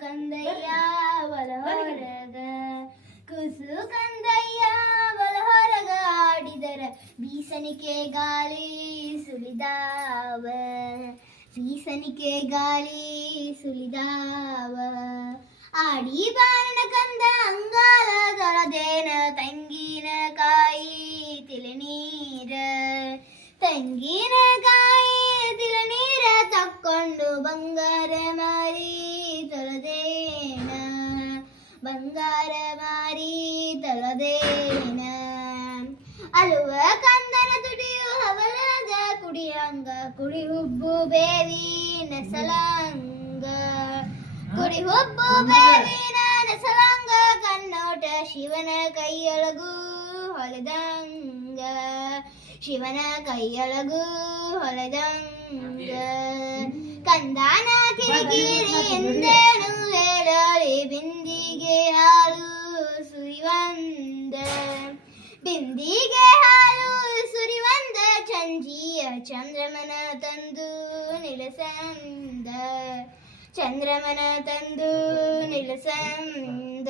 ಕಂದಯ್ಯ ಒಲ ಹೊರಗ ಕುಸು ಕಂದಯ್ಯ ಒಲ ಹೊರಗ ಆಡಿದರ ಬೀಸನಿಕೆ ಗಾಳಿ ಸುಳಿದಾವ ಬೀಸನಿಕೆ ಗಾಳಿ ಸುಳಿದಾವ ಆಡಿ ಬಾಣ ಕಂದ ಅಂಗಾಲ ದೊರದೇನ ತಂಗಿನಕಾಯಿ ತಿಳನೀರ ತಂಗಿನಕಾಯಿ ತಿಳನೀರ ತಕ್ಕೊಂಡು ಬಂಗಾರ ಮಾರಿ ತೊಳೆದೇನ ಬಂಗಾರ ಮಾರಿ ತೊಳೆದೇನ ಅಳುವ ಕಂದನ ತುಟಿಯು ಹವಳದ ಕುಡಿಯಂಗ ಕುಡಿ ಹುಬ್ಬು ಬೇವಿ ನೆಸಲಂಗ ಕುಡಿ ಹುಬ್ಬು ಬೇವಿನ ನೆಸಲಂಗ ಕನ್ನೋಟ ಶಿವನ ಕೈಯೊಳಗೂ ಹೊಳೆದಂಗ ಶಿವನ ಕೈಯೊಳಗೂ ಹೊಳೆದಂಗ ಕಂದಾನ ಕಿರಿಕಿರಿ ಎಂದೇನು ಹೇಳಲಿ ಬಿಂದಿಗೆ ಹಾಲು ಸುರಿವಂದ ಬಿಂದಿಗೆ ಹಾಲು ಸುರಿವಂದ ಚಂಜಿಯ ಚಂದ್ರಮನ ತಂದು ನಿಲಸಂದ ಚಂದ್ರಮನ ತಂದು ನಿಲಸಂದ